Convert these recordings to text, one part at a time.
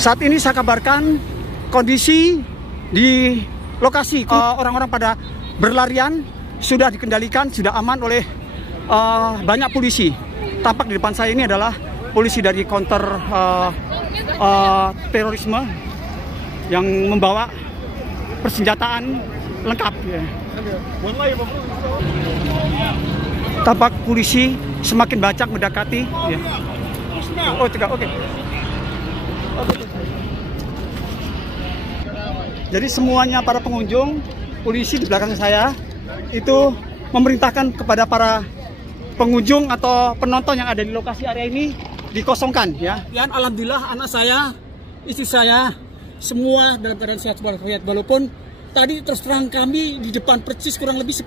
Saat ini saya kabarkan kondisi di lokasi orang-orang pada berlarian sudah dikendalikan, sudah aman oleh banyak polisi. Tampak di depan saya ini adalah polisi dari counter terorisme yang membawa persenjataan lengkap. Ya. Tampak polisi semakin banyak mendekati. Ya. Oh, oke. Jadi semuanya para pengunjung, polisi di belakang saya itu memerintahkan kepada para pengunjung atau penonton yang ada di lokasi area ini dikosongkan ya. Dan alhamdulillah anak saya, istri saya semua dalam keadaan sehat walafiat. Walaupun tadi terus terang kami di depan persis kurang lebih 10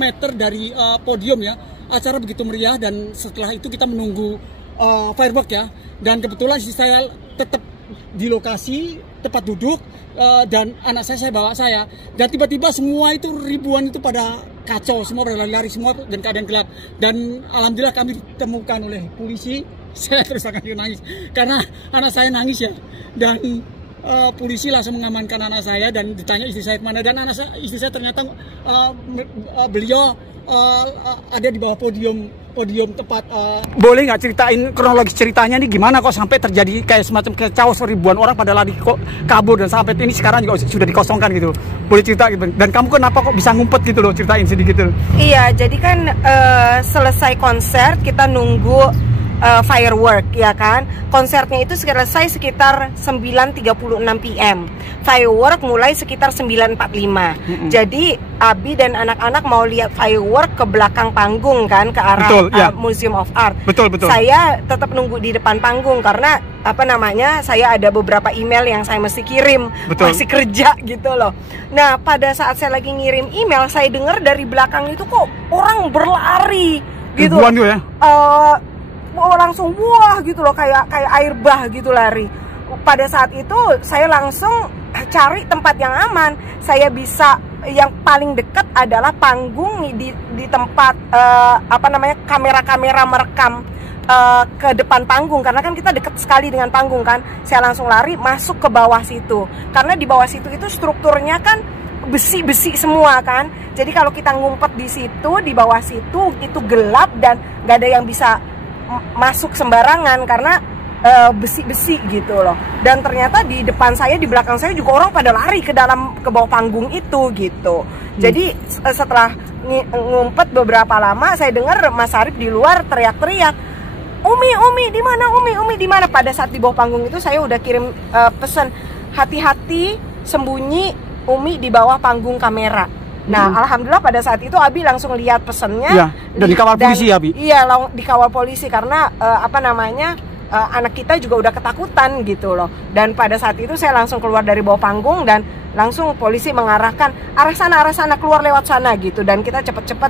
meter dari podium ya. Acara begitu meriah dan setelah itu kita menunggu firework ya. Dan kebetulan istri saya tetap di lokasi tempat duduk dan anak saya bawa saya, dan tiba-tiba semua itu ribuan itu pada kacau, semua pada lari semua dan keadaan gelap, dan alhamdulillah kami ditemukan oleh polisi. Saya terus akan nangis karena anak saya nangis ya, dan polisi langsung mengamankan anak saya dan ditanya istri saya kemana, dan istri saya ternyata beliau ada di bawah podium tempat. Boleh nggak ceritain kronologis ceritanya nih, gimana kok sampai terjadi kayak semacam chaos, ribuan orang pada lari kok kabur dan sampai ini sekarang juga sudah dikosongkan gitu. Boleh cerita gitu. Dan kamu kenapa kok bisa ngumpet gitu loh, ceritain sedikit gitu. Iya, jadi kan selesai konser kita nunggu firework ya kan. Konsernya itu selesai sekitar 9.36 PM. Firework mulai sekitar 9.45. Jadi Abi dan anak-anak mau lihat firework ke belakang panggung kan, ke arah Museum of Art. Betul. Saya tetap nunggu di depan panggung karena saya ada beberapa email yang saya mesti kirim. Masih kerja gitu loh. Nah, pada saat saya lagi ngirim email, saya dengar dari belakang itu kok orang berlari gitu. Ribuan tuh ya? Langsung wah gitu loh, kayak air bah gitu lari. Pada saat itu saya langsung cari tempat yang aman. Saya bisa, yang paling dekat adalah panggung di tempat kamera-kamera merekam ke depan panggung, karena kan kita dekat sekali dengan panggung kan. Saya langsung lari masuk ke bawah situ, karena di bawah situ itu strukturnya kan besi-besi semua kan. Jadi kalau kita ngumpet di situ, di bawah situ itu gelap dan nggak ada yang bisa masuk sembarangan karena besi-besi gitu loh. Dan ternyata di depan saya, di belakang saya juga orang pada lari ke bawah panggung itu gitu. Jadi setelah ngumpet beberapa lama, saya dengar Mas Arif di luar teriak-teriak, Umi di mana, Umi di mana. Pada saat di bawah panggung itu saya udah kirim pesan, hati-hati sembunyi Umi di bawah panggung kamera. Nah, alhamdulillah pada saat itu Abi langsung lihat pesennya. Ya, dan dikawal polisi ya, Abi? Iya, dikawal polisi karena anak kita juga udah ketakutan gitu loh. Dan pada saat itu saya langsung keluar dari bawah panggung dan langsung polisi mengarahkan arah sana, keluar lewat sana gitu. Dan kita cepet-cepet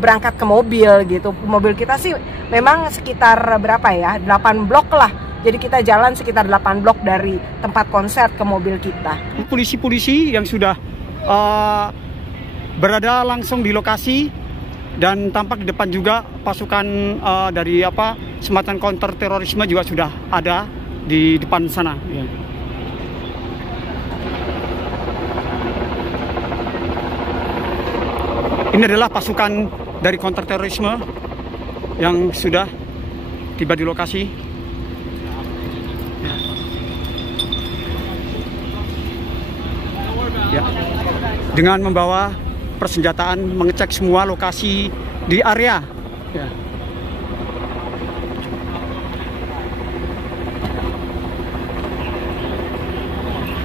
berangkat ke mobil gitu. Mobil kita sih memang sekitar berapa ya, 8 blok lah. Jadi kita jalan sekitar 8 blok dari tempat konser ke mobil kita. Polisi-polisi yang sudah berada langsung di lokasi, dan tampak di depan juga pasukan dari semacam counter terorisme juga sudah ada di depan sana. Ya. Ini adalah pasukan dari counter terorisme yang sudah tiba di lokasi. Ya. Dengan membawa persenjataan, mengecek semua lokasi di area. Ya.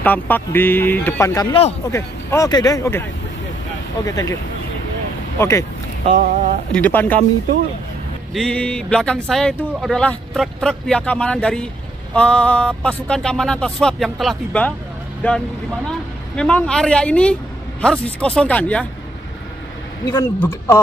Tampak di depan kami. Oke, thank you. Di depan kami itu, di belakang saya itu adalah truk-truk pihak keamanan dari pasukan keamanan atau SWAT yang telah tiba, dan di mana memang area ini harus dikosongkan ya. Ini kan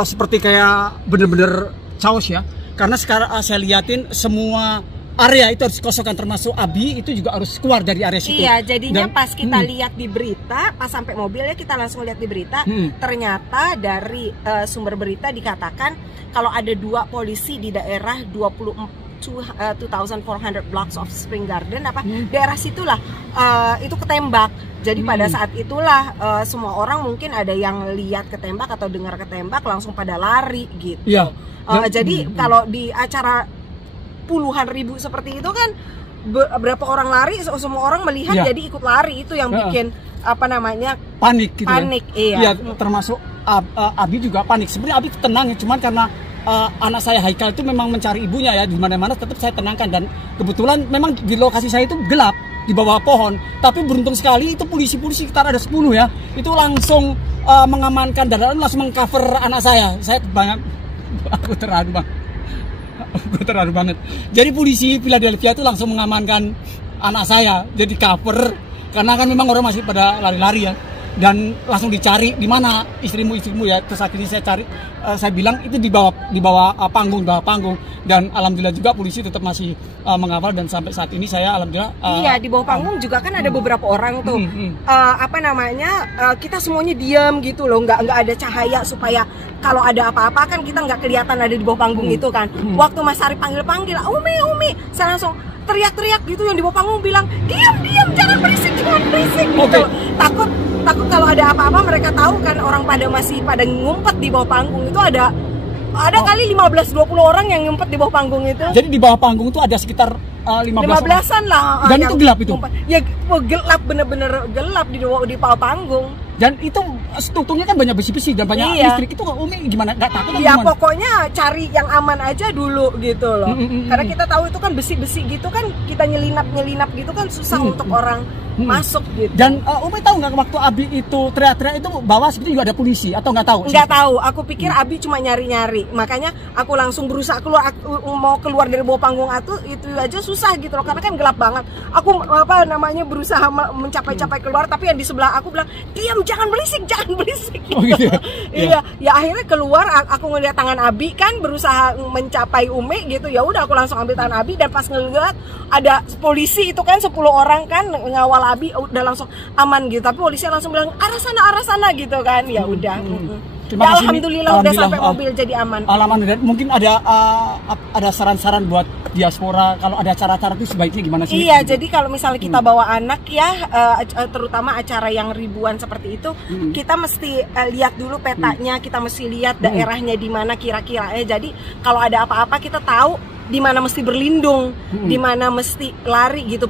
seperti kayak bener-bener chaos ya, karena sekarang saya liatin semua area itu harus dikosongkan, termasuk Abi itu juga harus keluar dari area situ. Iya, jadinya pas kita lihat di berita, pas sampai mobilnya kita langsung lihat di berita, ternyata dari sumber berita dikatakan kalau ada 2 polisi di daerah 24 2400 blocks of Spring Garden daerah situlah itu ketembak. Jadi pada saat itulah semua orang mungkin ada yang lihat ketembak atau dengar ketembak langsung pada lari gitu. Iya. Jadi kalau di acara puluhan ribu seperti itu kan berapa orang lari, semua orang melihat jadi ikut lari, itu yang bikin panik gitu. Panik, iya. Termasuk Abi juga panik. Sebenarnya Abi tenang ya, cuman karena anak saya Haikal itu memang mencari ibunya ya di mana-mana, tetap saya tenangkan. Dan kebetulan memang di lokasi saya itu gelap di bawah pohon, tapi beruntung sekali itu polisi-polisi sekitar ada 10 ya, itu langsung mengamankan dan langsung mengcover anak saya. Saya banget, aku terharu banget. Jadi polisi Philadelphia itu langsung mengamankan anak saya, jadi cover karena kan memang orang masih pada lari-lari ya. Dan langsung dicari di mana istrimu ya. Terus akhirnya saya cari, saya bilang itu di bawah panggung, dan alhamdulillah juga polisi tetap masih mengawal, dan sampai saat ini saya alhamdulillah iya, di bawah panggung juga kan ada beberapa orang tuh kita semuanya diam gitu loh, nggak ada cahaya supaya kalau ada apa-apa kan kita nggak kelihatan ada di bawah panggung itu kan. Waktu Mas Ari panggil Umi, saya langsung teriak-teriak gitu, yang di bawah panggung bilang diam, jangan berisik gitu. Takut kalau ada apa-apa mereka tahu kan, orang masih pada ngumpet di bawah panggung itu ada kali 15-20 orang yang ngumpet di bawah panggung itu. Jadi di bawah panggung itu ada sekitar 15-an lah. Dan itu gelap itu? Ya gelap, bener-bener gelap di bawah panggung. Dan itu strukturnya kan banyak besi-besi dan banyak listrik, itu Umi gimana? Nggak takut? Ya gimana? Pokoknya cari yang aman aja dulu gitu loh. Karena kita tahu itu kan besi-besi gitu kan, kita nyelinap gitu kan susah untuk orang masuk gitu. Dan Umi tahu nggak waktu Abi itu teriak-teriak itu bawah seperti juga ada polisi atau nggak tahu? Nggak tahu. Aku pikir Abi cuma nyari-nyari, makanya aku langsung berusaha mau keluar dari bawah panggung itu aja susah gitu loh, karena kan gelap banget. Aku berusaha mencapai keluar, tapi yang di sebelah aku bilang diam, jangan berisik gitu. Oh, gitu. Iya. Ya akhirnya keluar, aku ngeliat tangan Abi kan berusaha mencapai Umi gitu. Ya udah aku langsung ambil tangan Abi, dan pas ngeliat ada polisi itu kan 10 orang kan ngawal Abi, udah langsung aman gitu. Tapi polisi langsung bilang arah sana gitu kan. Ya udah. Ya, alhamdulillah udah sampai mobil jadi aman. Alhamdulillah. Mungkin ada saran-saran buat diaspora kalau ada acara-acara itu sebaiknya gimana sih? Iya, jadi kalau misalnya kita bawa anak ya, terutama acara yang ribuan seperti itu, kita mesti lihat dulu petanya, kita mesti lihat daerahnya di mana kira-kira. Jadi kalau ada apa-apa kita tahu di mana mesti berlindung, di mana mesti lari gitu.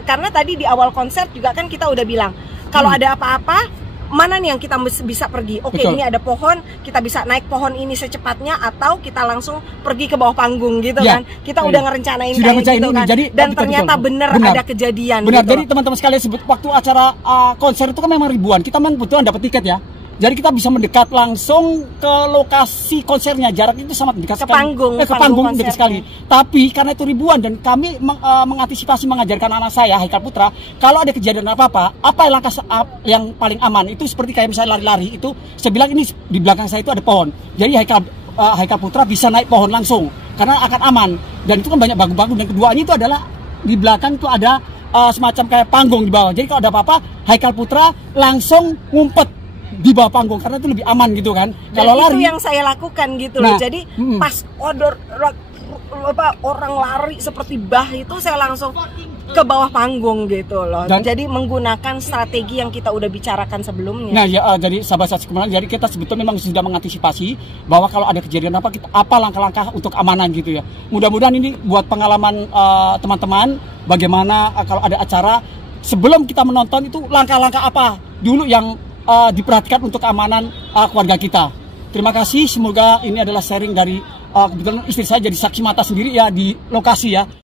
Karena tadi di awal konser juga kan kita udah bilang kalau ada apa-apa mana nih yang kita bisa pergi. Oke, ini ada pohon, kita bisa naik pohon ini secepatnya, atau kita langsung pergi ke bawah panggung gitu kan. Kita udah ngerencanain kayak gitu kan. Jadi, dan ternyata bener ada kejadian. Benar. Gitu. Jadi teman-teman sekalian, waktu acara konser itu kan memang ribuan. Kita memang kebetulan dapat tiket ya. Jadi kita bisa mendekat langsung ke lokasi konsernya, jarak itu sangat dekat sekali. Ke panggung dekat sekali. Tapi karena itu ribuan dan kami mengantisipasi, mengajarkan anak saya Haikal Putra, kalau ada kejadian apa yang langkah yang paling aman itu seperti kayak misalnya lari-lari itu, saya bilang ini di belakang saya itu ada pohon. Jadi Haikal Putra bisa naik pohon langsung karena akan aman, dan itu kan banyak bagu-bagu, dan keduanya itu adalah di belakang itu ada semacam kayak panggung di bawah. Jadi kalau ada apa-apa Haikal Putra langsung ngumpet di bawah panggung karena itu lebih aman gitu kan. Kalau lari itu yang saya lakukan gitu loh. Jadi pas orang lari seperti bah itu saya langsung ke bawah panggung gitu loh. Jadi menggunakan strategi yang kita udah bicarakan sebelumnya. Nah ya, jadi sahabat-sahabat sekalian, jadi kita sebetulnya memang sudah mengantisipasi bahwa kalau ada kejadian apa langkah-langkah untuk amanan gitu ya. Mudah-mudahan ini buat pengalaman teman-teman bagaimana kalau ada acara sebelum kita menonton itu langkah-langkah apa dulu yang diperhatikan untuk keamanan keluarga kita. Terima kasih, semoga ini adalah sharing dari kebetulan istri saya jadi saksi mata sendiri ya di lokasi ya.